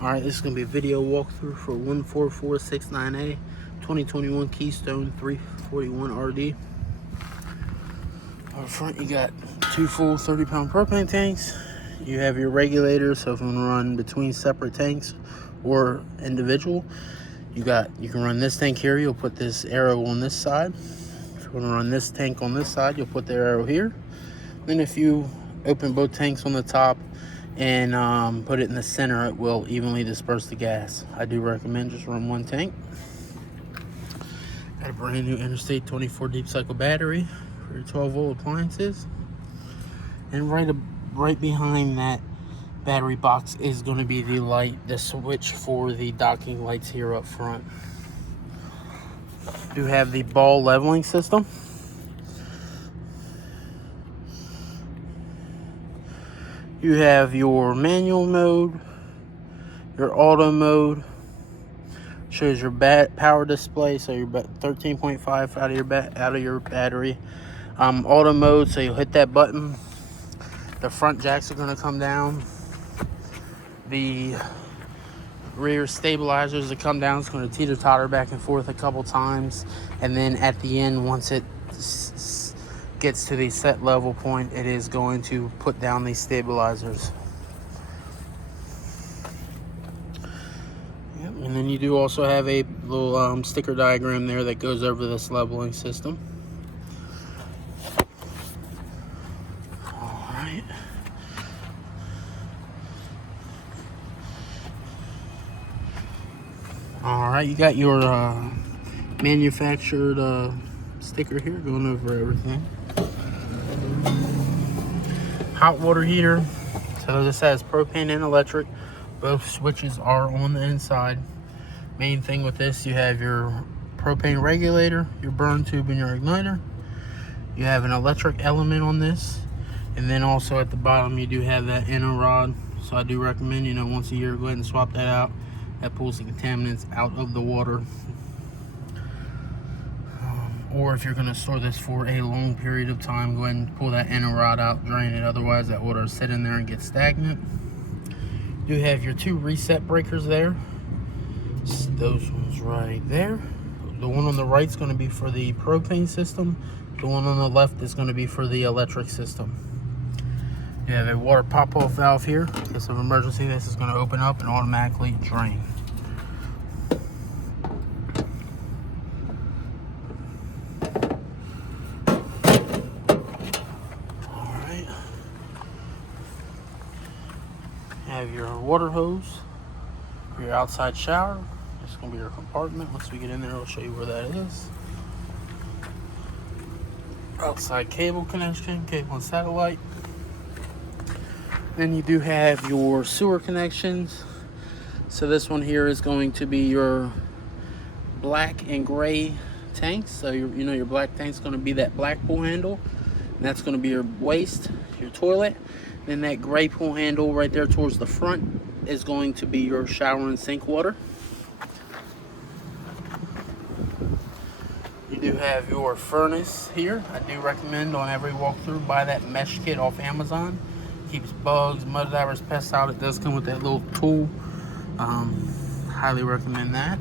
Alright, this is going to be a video walkthrough for 14469A 2021 Keystone 341 RD. Up front, you got two full 30-pound propane tanks. You have your regulator, so if you want to run between separate tanks or individual, you can run this tank here. You'll put this arrow on this side. If you want to run this tank on this side, you'll put the arrow here. Then if you open both tanks on the top and put it in the center, it will evenly disperse the gas. I do recommend just run one tank. Got a brand new Interstate 24 deep cycle battery for your 12-volt appliances. And right behind that battery box is going to be the switch for the docking lights here up front. You have the ball leveling system. You have your manual mode, your auto mode, shows your power display, so you're 13.5 out of your battery. Auto mode, so you'll hit that button, the front jacks are going to come down, the rear stabilizers that come down, it's going to teeter-totter back and forth a couple times, and then at the end, once it gets to the set level point, it is going to put down these stabilizers. Yep, and then you do also have a little sticker diagram there that goes over this leveling system. All right, you got your manufactured sticker here going over everything. Hot water heater, so this has propane and electric. Both switches are on the inside. Main thing with this, you have your propane regulator, your burn tube, and your igniter. You have an electric element on this, and then also at the bottom you do have that inner rod. So I do recommend, once a year, go ahead and swap that out. That pulls the contaminants out of the water. Or if you're going to store this for a long period of time, go ahead and pull that inner rod out, drain it. Otherwise, that water will sit in there and get stagnant. You have your two reset breakers there. Those ones right there. The one on the right is going to be for the propane system. The one on the left is going to be for the electric system. You have a water pop-off valve here. In case of emergency, this is going to open up and automatically drain. Alright. You have your water hose for your outside shower. This is going to be your compartment. Once we get in there, I'll show you where that is. Outside cable connection, cable and satellite. Then you do have your sewer connections. So this one here is going to be your black and gray tanks. So your black tank's going to be that black pull handle, and that's going to be your waste, your toilet. Then that gray pull handle right there towards the front is going to be your shower and sink water. You do have your furnace here. I do recommend on every walkthrough buy that mesh kit off Amazon. Keeps bugs, mud divers, pests out. It does come with that little tool. Highly recommend that.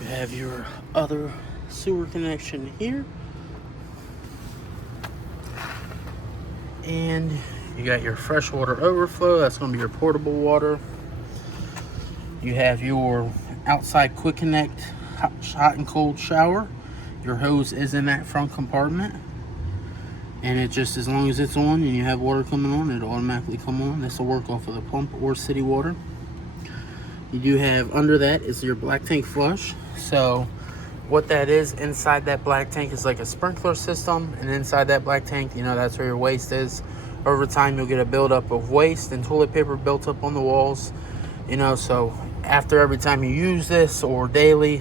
You have your other sewer connection here. And you got your freshwater overflow. That's going to be your portable water. You have your outside quick connect hot and cold shower. Your hose is in that front compartment. And it just, as long as it's on and you have water coming on, it'll automatically come on. This will work off of the pump or city water. You do have under that is your black tank flush. So what that is, inside that black tank is like a sprinkler system. And inside that black tank, that's where your waste is. Over time, you'll get a buildup of waste and toilet paper built up on the walls. So after every time you use this or daily,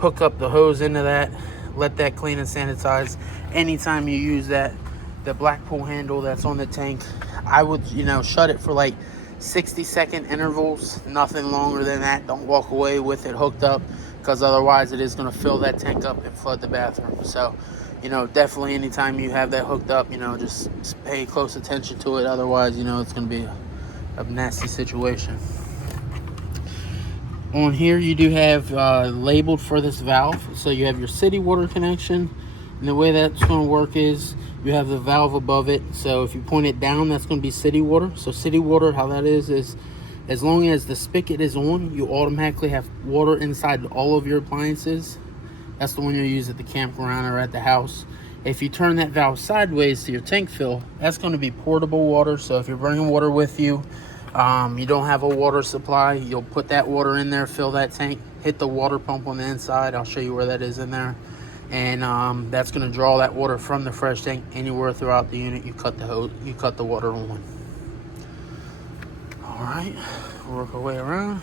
hook up the hose into that. Let that clean and sanitize. Anytime you use that, the black pull handle that's on the tank, I would shut it for like 60-second intervals, nothing longer than that. Don't walk away with it hooked up, because otherwise it is going to fill that tank up and flood the bathroom. So definitely anytime you have that hooked up, just pay close attention to it. Otherwise, it's going to be a nasty situation. On here you do have labeled for this valve. So you have your city water connection, and the way that's going to work is you have the valve above it. So if you point it down, that's going to be city water. So city water, how that is as long as the spigot is on, you automatically have water inside all of your appliances. That's the one you'll use at the campground or at the house. If you turn that valve sideways to your tank fill, that's going to be portable water. So if you're bringing water with you, you don't have a water supply, you'll put that water in there, fill that tank, hit the water pump on the inside. I'll show you where that is in there. And that's going to draw that water from the fresh tank anywhere throughout the unit. You cut the hose, you cut the water on. All right, we'll work our way around.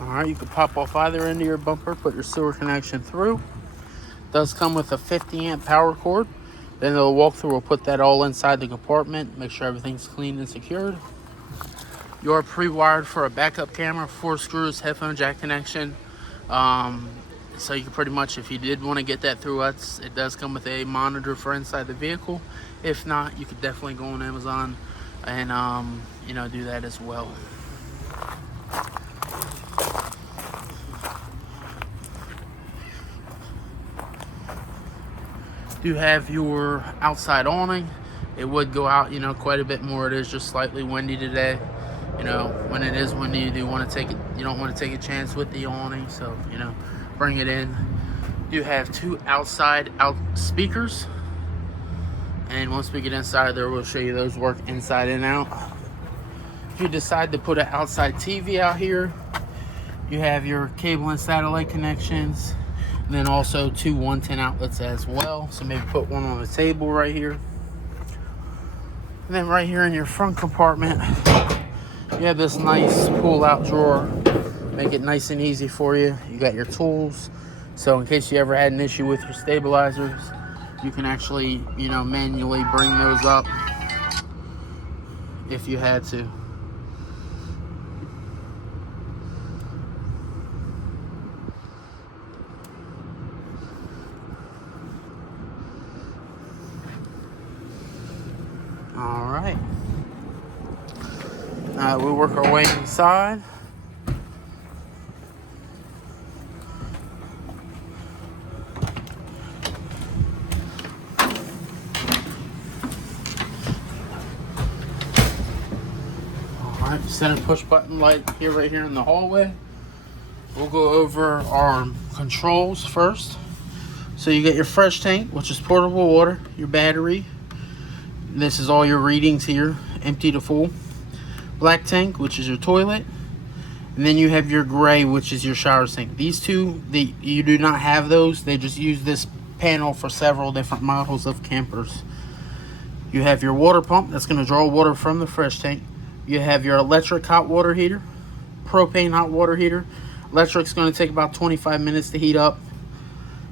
Alright, you can pop off either end of your bumper, put your sewer connection through. It does come with a 50 amp power cord. Then the walk-through will put that all inside the compartment, make sure everything's clean and secured. You are pre-wired for a backup camera, 4 screws, headphone jack connection. So you can pretty much, if you did want to get that through us, it does come with a monitor for inside the vehicle. If not, you could definitely go on Amazon and do that as well. Do have your outside awning. It would go out quite a bit more. It is just slightly windy today. When it is windy, you don't want to take a chance with the awning, so bring it in. You have 2 outside speakers, and once we get inside there, we'll show you those work inside and out. If you decide to put an outside TV out here, you have your cable and satellite connections. And then also 2 110 outlets as well. So maybe put one on the table right here. And then right here in your front compartment, you have this nice pull-out drawer. Make it nice and easy for you. You got your tools. So in case you ever had an issue with your stabilizers, you can actually, manually bring those up if you had to. All right. We'll work our way inside. All right, center push button light here, right here in the hallway. We'll go over our controls first. So you get your fresh tank, which is portable water, your battery. This is all your readings here, empty to full. Black tank, which is your toilet. And then you have your gray, which is your shower sink. These two, you do not have those. They just use this panel for several different models of campers. You have your water pump that's going to draw water from the fresh tank. You have your electric hot water heater, propane hot water heater. Electric's going to take about 25 minutes to heat up.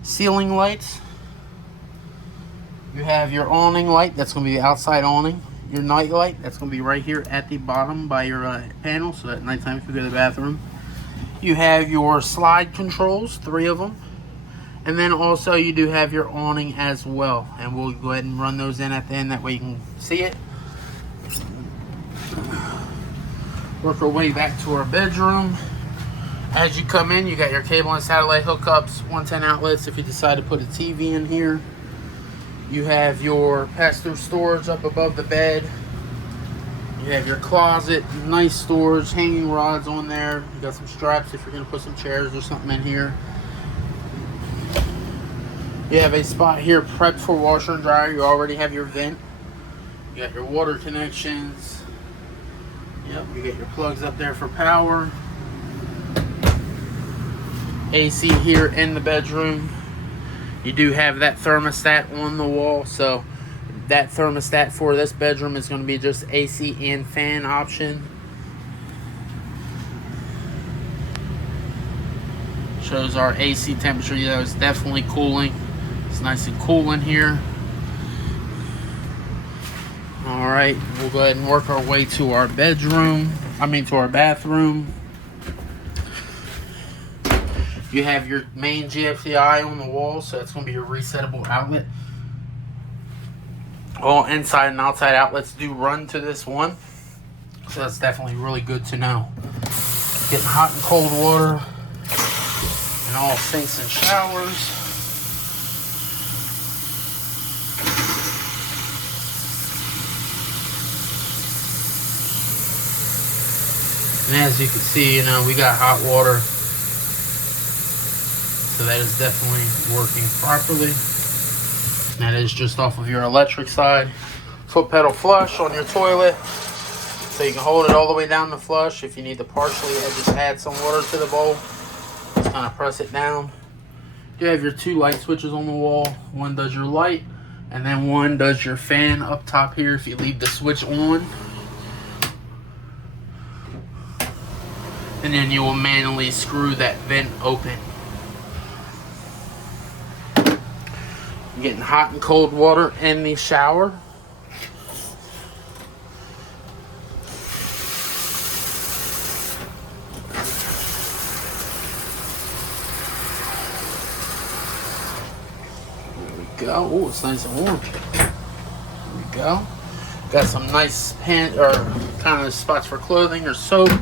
Ceiling lights. You have your awning light, that's going to be the outside awning. Your night light, that's going to be right here at the bottom by your panel, so at nighttime if you go to the bathroom. You have your slide controls, 3 of them. And then also you do have your awning as well. And we'll go ahead and run those in at the end, that way you can see it. Work our way back to our bedroom. As you come in, you got your cable and satellite hookups, 110 outlets if you decide to put a TV in here. You have your pass-through storage up above the bed. You have your closet, nice storage, hanging rods on there. You got some straps if you're going to put some chairs or something in here. You have a spot here prepped for washer and dryer. You already have your vent. You got your water connections. Yep, you get your plugs up there for power. AC here in the bedroom. You do have that thermostat on the wall, so that thermostat for this bedroom is going to be just AC and fan option. Shows our AC temperature. Yeah, it's definitely cooling. It's nice and cool in here. All right, we'll go ahead and work our way to our bedroom. To our bathroom. You have your main GFCI on the wall, so that's going to be your resettable outlet. All inside and outside outlets do run to this one, so that's definitely really good to know. Getting hot and cold water in all sinks and showers. And as you can see, you know, we got hot water, so that is definitely working properly. And that is just off of your electric side. Foot pedal flush on your toilet, so you can hold it all the way down to flush. If you need to partially just add some water to the bowl, just kind of press it down. You have your 2 light switches on the wall. One does your light, and then one does your fan up top here if you leave the switch on. And then you will manually screw that vent open. You're getting hot and cold water in the shower. There we go. Oh, it's nice and warm. There we go. Got some nice kind of spots for clothing or soap.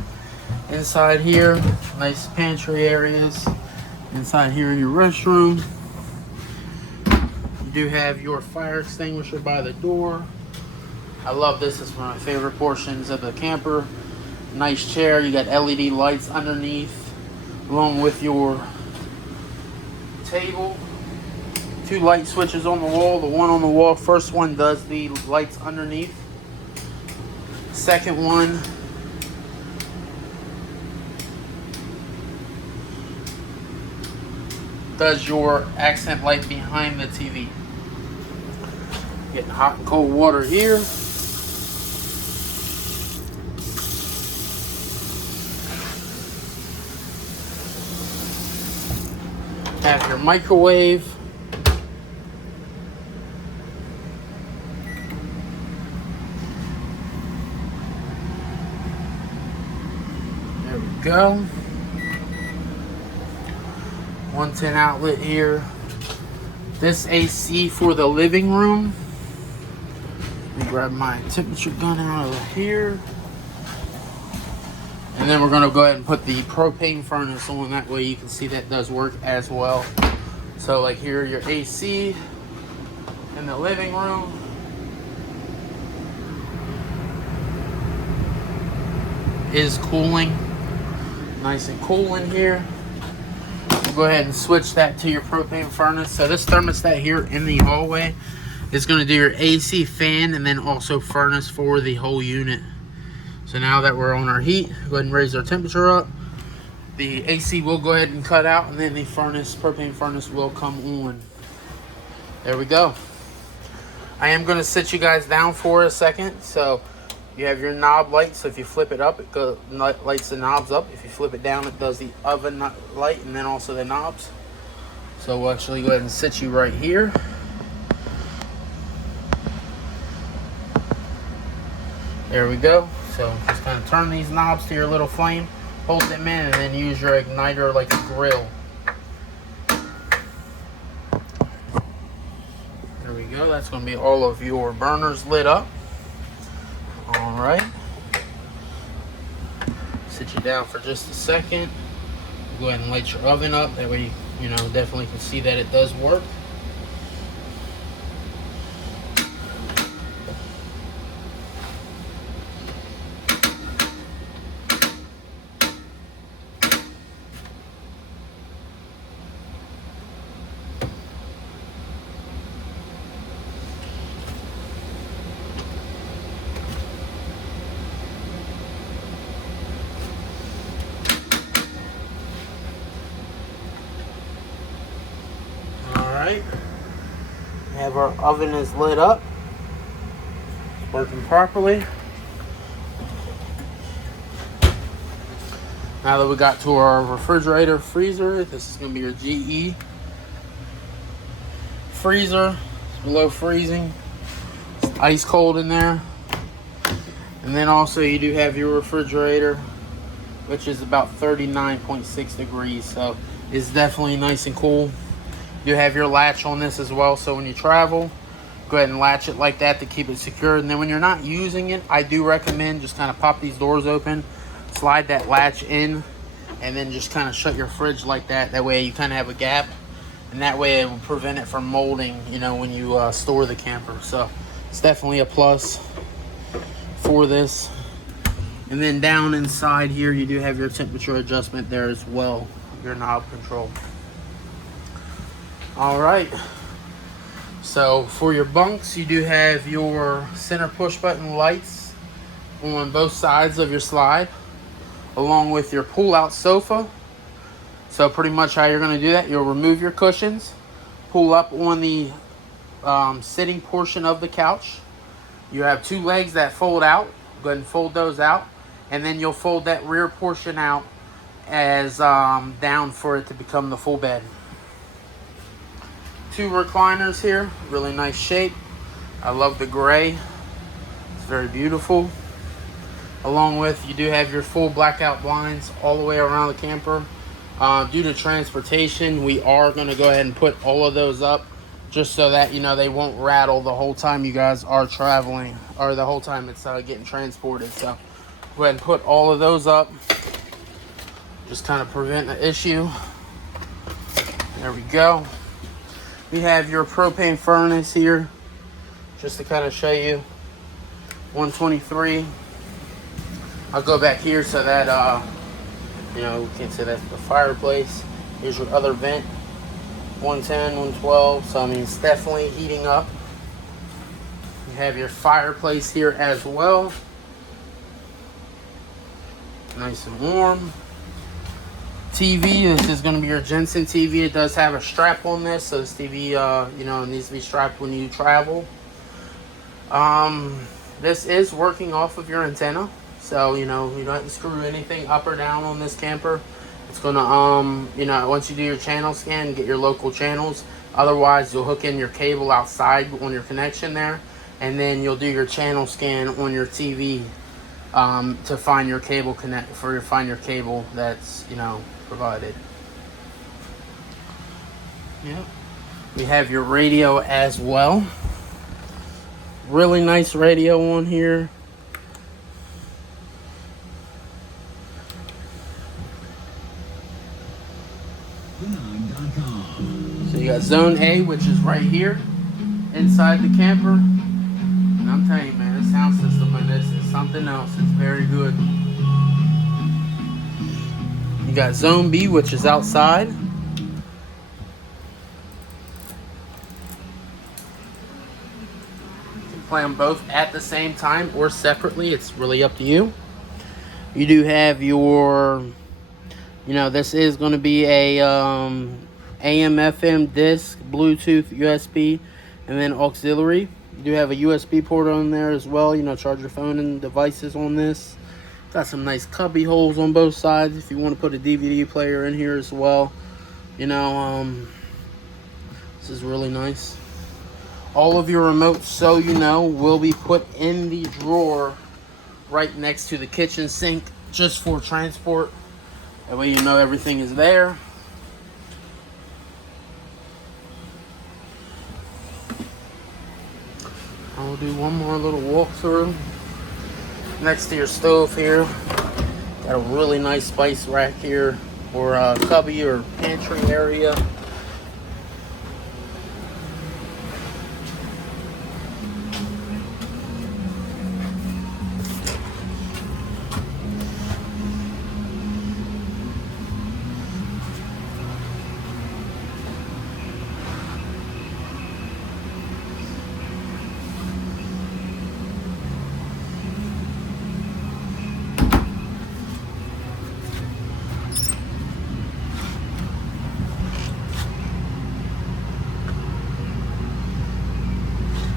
Inside here, nice pantry areas. Inside here in your restroom, you do have your fire extinguisher by the door. I love this. It's one of my favorite portions of the camper. Nice chair. You got LED lights underneath, along with your table. 2 light switches on the wall. The one on the wall, first one does the lights underneath. Second one does your accent light behind the TV. Getting hot and cold water here. Have your microwave. There we go. 110 outlet here. This AC for the living room. Let me grab my temperature gun out of here. And then we're going to go ahead and put the propane furnace on. That way you can see that does work as well. So like here, your AC in the living room. Is cooling. Nice and cool in here. We'll go ahead and switch that to your propane furnace. So this thermostat here in the hallway is going to do your AC, fan, and then also furnace for the whole unit. So now that we're on our heat, go ahead and raise our temperature up. The AC will go ahead and cut out, and then the furnace, propane furnace, will come on. There we go. I am going to sit you guys down for a second. So you have your knob light, so if you flip it up, it lights the knobs up. If you flip it down, it does the oven light and then also the knobs. So we'll actually go ahead and sit you right here. There we go. So just kind of turn these knobs to your little flame, hold them in, and then use your igniter like a grill. There we go. That's going to be all of your burners lit up. All right. Sit you down for just a second. Go ahead and light your oven up. That way, you know, definitely can see that it does work. Alright, have our oven is lit up, it's working properly. Now that we got to our refrigerator, freezer, this is going to be your GE freezer. It's below freezing, it's ice cold in there. And then also you do have your refrigerator, which is about 39.6 degrees. So is definitely nice and cool. You have your latch on this as well, so when you travel, go ahead and latch it like that to keep it secure. And then when you're not using it, I do recommend just kind of pop these doors open, slide that latch in, and then just kind of shut your fridge like that. That way you kind of have a gap, and that way it will prevent it from molding, you know, when you store the camper. So it's definitely a plus for this. And then down inside here, you do have your temperature adjustment there as well, your knob control. All right, so for your bunks, you do have your center push button lights on both sides of your slide, along with your pull out sofa. So pretty much how you're going to do that, you'll remove your cushions, pull up on the sitting portion of the couch. You have two legs that fold out. Go ahead and fold those out, and then you'll fold that rear portion out as down for it to become the full bed. Two recliners here, really nice shape. I love the gray, it's very beautiful. Along with, you do have your full blackout blinds all the way around the camper. Due to transportation, we are going to go ahead and put all of those up, just so that, you know, they won't rattle the whole time you guys are traveling, or the whole time it's getting transported. So go ahead and put all of those up, just kind of prevent the issue. There we go. We have your propane furnace here, just to kind of show you. 123. I'll go back here so that you know, we can say that's the fireplace. Here's your other vent. 110, 112. So I mean, it's definitely heating up. You have your fireplace here as well. Nice and warm. TV, this is going to be your Jensen TV. It does have a strap on this, so this TV, you know, needs to be strapped when you travel. This is working off of your antenna, so, you know, you don't have to screw anything up or down on this camper. It's going to, you know, once you do your channel scan, get your local channels. Otherwise, you'll hook in your cable outside on your connection there, and then you'll do your channel scan on your TV to find your cable find your cable that's, you know, provided. Yep. We have your radio as well. Really nice radio on here. So you got Zone A, which is right here inside the camper. And I'm telling you, man, the sound system on this is something else. It's very good. You got Zone B, which is outside. You can play them both at the same time or separately. It's really up to you. You do have your, you know, this is going to be a AM/FM disc, Bluetooth, USB, and then auxiliary. You do have a USB port on there as well. You know, charge your phone and devices on this. Got some nice cubby holes on both sides if you want to put a DVD player in here as well. You know, this is really nice. All of your remotes, so you know, will be put in the drawer right next to the kitchen sink, just for transport. That way you know everything is there. I'll do one more little walkthrough. Next to your stove here, got a really nice spice rack here, or a cubby or pantry area.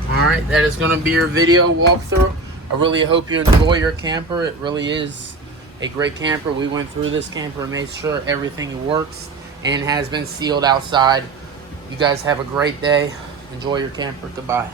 Alright, that is going to be your video walkthrough. I really hope you enjoy your camper. It really is a great camper. We went through this camper and made sure everything works and has been sealed outside. You guys have a great day. Enjoy your camper. Goodbye.